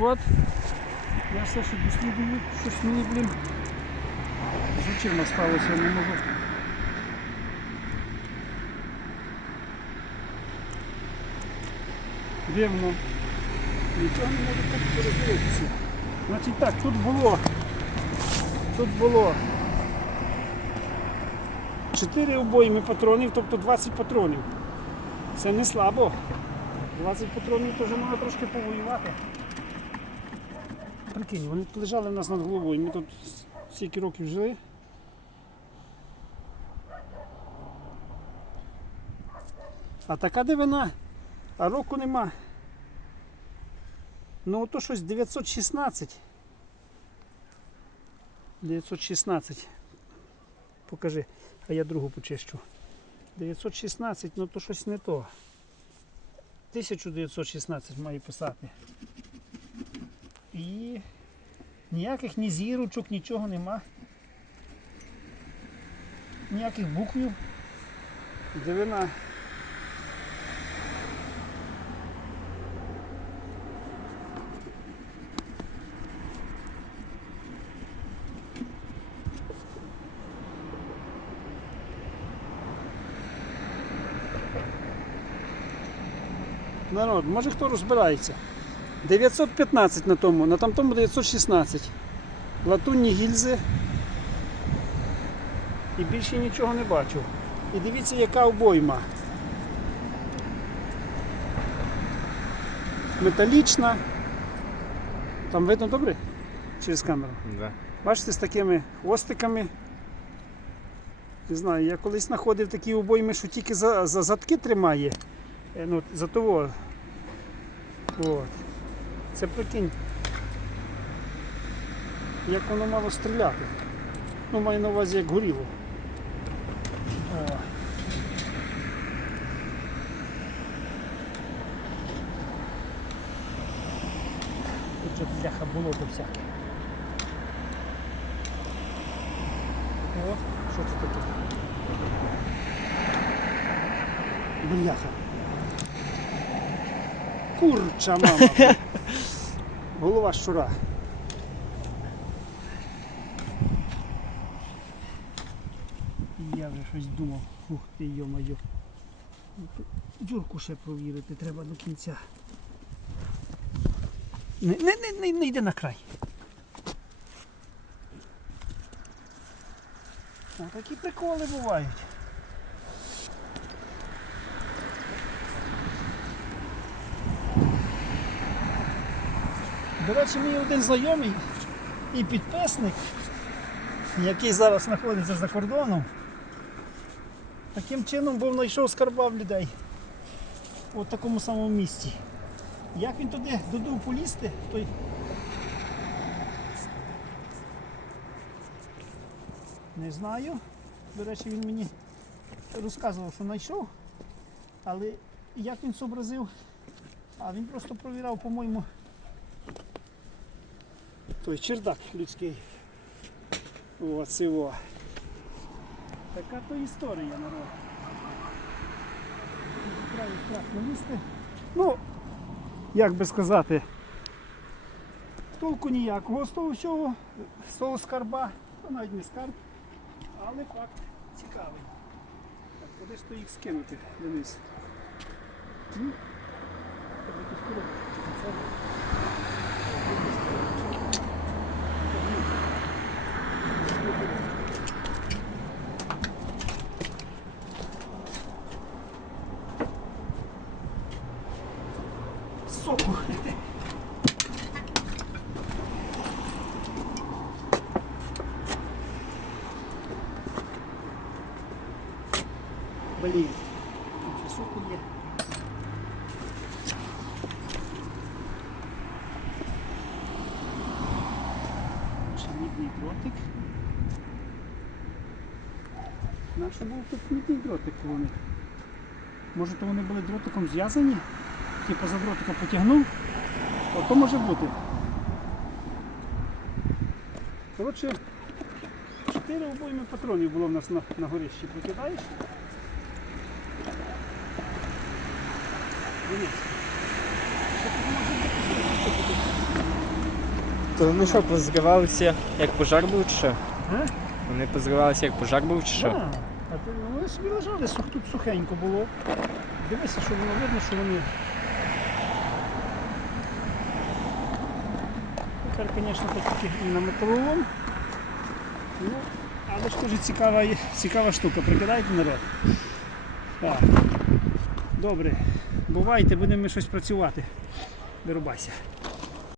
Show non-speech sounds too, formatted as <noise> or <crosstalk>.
от. Я все ще дослідую, щось мені, блін. З очима сталося, я не можу. Дивно. Нічого не можу тут передивитися. Значить так, тут було. Тут було 4 обойми патронів, тобто 20 патронів. Це не слабо. 20 патронів теж можна трошки повоювати. Прикинь, вони лежали в нас над головою. Ми тут стільки років жили. А така дивина, а року нема. Ну ото щось 916. 916. Покажи, а я другу почищу. 916, ну то щось не то. 1916 має писати. І ніяких ні зірочок, нічого нема. Ніяких буквів. Дивина. Народ, може хто розбирається. 915 на тому, на там тому 916. Латунні гільзи. І більше нічого не бачу. І дивіться, яка обойма. Металічна. Там видно добре? Через камеру. Да. Бачите, з такими хвостиками. Не знаю, я колись знаходив такі обойми, що тільки за, за задки тримає. Е, Ну, за того. От. Це прикинь. Як воно мало стріляти. Ну, маю на увазі як горіло. О. Тут бляха було до всяке. О, що це таке? Бляха. Курча мама. <laughs> Голова щура. Я вже щось думав. Ух ти, йо-моє. Дюрку ще провірити треба до кінця. Не, не, не, не, йди на край. О, такі приколи бувають. До речі, мій один знайомий і підписник, який зараз знаходиться за кордоном, таким чином був знайшов скарба в людей у такому самому місці. Як він туди додув полізти, той не знаю. До речі, він мені розказував, що знайшов, але як він зобразив, а він просто провірав, по-моєму, той чердак людський. Оце во. Така то історія, народ. Ну, як би сказати, толку ніякого з того всього, з того скарба, то навіть не скарб, але факт цікавий. Так, куди ж то їх скинути, Денис? М? Треба якусь коробочку чи це? Соку. Блін, тут соку є. Ще мідний дротик. Наше був тут мідний дротик них. Може то вони були дротиком зв'язані? Типу за дротика потягнув? Ото може бути. Коротше, чотири обойми патронів було в нас на, на горищі. Прикидаєш? То вони що, позривалися, як пожар був чи що? А? Вони позривалися, як пожар був чи що? Да. А то вони собі лежали, сух, тут сухенько було. Дивися, що воно видно, що вони. Тепер, звісно, тільки на металолом. Ну, але ж теж цікава, цікава штука. Прикидайте народ. Так. Добре. Бувайте, будемо ми щось працювати. Вирубайся.